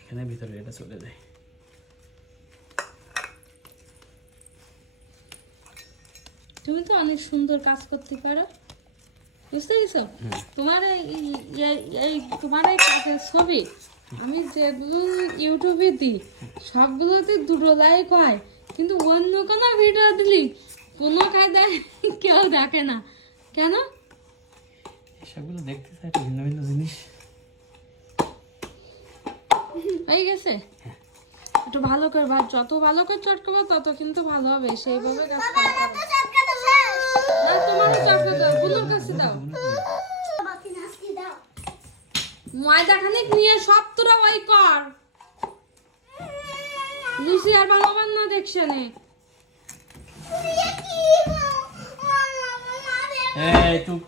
এখানে ভিতরে এটা চলে যায়। তুমি তো অনেক সুন্দর কাজ করতে পারো, বুঝতে পেরেছো? তোমার তোমার এই কাজের ছবি আমি যেগুলো ইউটিউবে দিই সবগুলোতে 2 লাইক হয়, কিন্তু অন্য কোনো ভিডিও দিলি কোনো কায়দায় কেউ দেখে না। কেন? এসবগুলো দেখতে চাই, একটা ভিন্ন ভিন্ন জিনিস। হয়ে গেছে, একটু ভালো করে যত ভালো করে চটকাবো তত কিন্তু ভালো হবে। সেইভাবে কাজ করতে হবে। না, তোমারও চটকা দাও, বুলোর কাছে দাও। ময়দা খানিক নিয়ে সব তোরা ওই কর, লুচি আর বানাবার না দেখছে নে। এই টুক